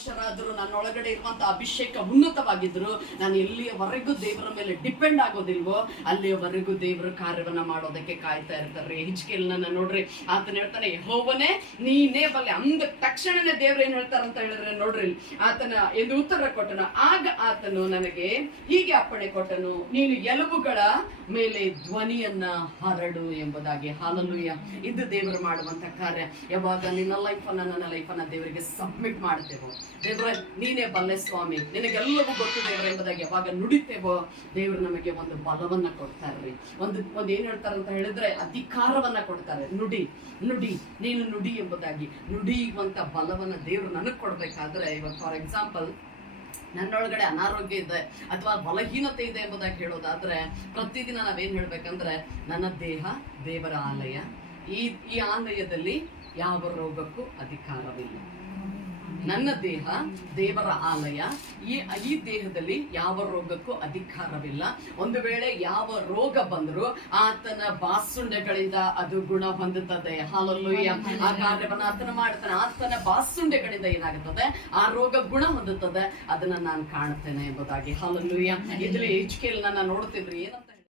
ವರ್ಷರಾದರೂ ನನ್ನೊಳಗಡೆ ಇರುವಂತಹ ಅಭಿಷೇಕ ಉನ್ನತವಾಗಿದ್ರು ನಾನು ಎಲ್ಲಿಯವರೆಗೂ ದೇವರ ಮೇಲೆ ಡಿಪೆಂಡ್ ಆಗೋದಿಲ್ವೋ ಅಲ್ಲಿಯವರೆಗೂ ದೇವರ ಕಾರ್ಯವನ್ನ ಮಾಡೋದಕ್ಕೆ ಕಾಯ್ತಾ ಇರ್ತಾರೆ. ಹಿಜ್ಕೀಯೇಲನನ್ನ ನೋಡ್ರಿ, ಆತನ ಹೇಳ್ತಾನೆ, ಯೆಹೋವನೇ ನೀನೇ ಬಲ್ಲೆ. ಅಂದ ತಕ್ಷಣನೇ ದೇವ್ರು ಏನ್ ಹೇಳ್ತಾರಂತ ಹೇಳಿದ್ರೆ ನೋಡ್ರಿ, ಆತನ ಎಂದು ಉತ್ತರ ಕೊಟ್ಟನು. ಆಗ ಆತನು ನನಗೆ ಹೀಗೆ ಅಪ್ಪಣೆ ಕೊಟ್ಟನು, ನೀನು ಎಲುಬುಗಳ ಮೇಲೆ ಧ್ವನಿಯನ್ನ ಹರಡು ಎಂಬುದಾಗಿ. ಹಾಲೆಲೂಯಾ. ಇದು ದೇವರು ಮಾಡುವಂತ ಕಾರ್ಯ. ಯಾವಾಗ ನಿನ್ನ ಲೈಫನ್ನ ನನ್ನ ಲೈಫನ್ನ ದೇವರಿಗೆ ಸಬ್ಮಿಟ್ ಮಾಡ್ತೇವೋ, ದೇವ್ರ ನೀನೇ ಬಲ್ಲೆ ಸ್ವಾಮಿ, ನಿನಗೆಲ್ಲವೂ ಗೊತ್ತು ದೇವ್ರ ಎಂಬುದಾಗಿ ಯಾವಾಗ ನುಡಿತೇವೋ ದೇವ್ರು ನಮಗೆ ಒಂದು ಬಲವನ್ನ ಕೊಡ್ತಾರ್ರಿ. ಒಂದು ಏನ್ ಹೇಳ್ತಾರಂತ ಹೇಳಿದ್ರೆ ಅಧಿಕಾರವನ್ನ ಕೊಡ್ತಾರೆ. ನುಡಿ ನುಡಿ ನೀನು ನುಡಿ ಎಂಬುದಾಗಿ ನುಡಿಯುವಂತ ಬಲವನ್ನ ದೇವ್ರು ನನಗ್ ಕೊಡ್ಬೇಕಾದ್ರೆ, ಇವಾಗ ಫಾರ್ ಎಕ್ಸಾಂಪಲ್ ನನ್ನೊಳಗಡೆ ಅನಾರೋಗ್ಯ ಇದೆ ಅಥವಾ ಬಲಹೀನತೆ ಇದೆ ಎಂಬುದಾಗಿ ಹೇಳೋದಾದ್ರೆ, ಪ್ರತಿದಿನ ನಾವೇನ್ ಹೇಳ್ಬೇಕಂದ್ರೆ, ನನ್ನ ದೇಹ ದೇವರ ಆಲಯ, ಈ ಆಲಯದಲ್ಲಿ ಯಾವ ರೋಗಕ್ಕೂ ಅಧಿಕಾರವಿಲ್ಲ. ನನ್ನ ದೇಹ ದೇವರ ಆಲಯ, ಈ ದೇಹದಲ್ಲಿ ಯಾವ ರೋಗಕ್ಕೂ ಅಧಿಕಾರವಿಲ್ಲ. ಒಂದು ವೇಳೆ ಯಾವ ರೋಗ ಬಂದರೂ ಆತನ ಬಾಸುಂಡೆಗಳಿಂದ ಅದು ಗುಣ ಹೊಂದುತ್ತದೆ. ಹಾಲೆಲೂಯಾ. ಆ ಕಾರ್ಯವನ್ನ ಆತನ ಮಾಡ್ತಾನೆ. ಆತನ ಬಾಸುಂಡೆಗಳಿಂದ ಏನಾಗುತ್ತದೆ, ಆ ರೋಗ ಗುಣ ಹೊಂದುತ್ತದೆ. ಅದನ್ನ ನಾನು ಕಾಣುತ್ತೇನೆ ಎಂಬುದಾಗಿ. ಹಾಲೆಲೂಯಾ. ಇದ್ರಲ್ಲಿ ಹಿಜ್ಕೀಯೇಲನನ್ನ ನೋಡ್ತಿದ್ರಿ ಏನಂತ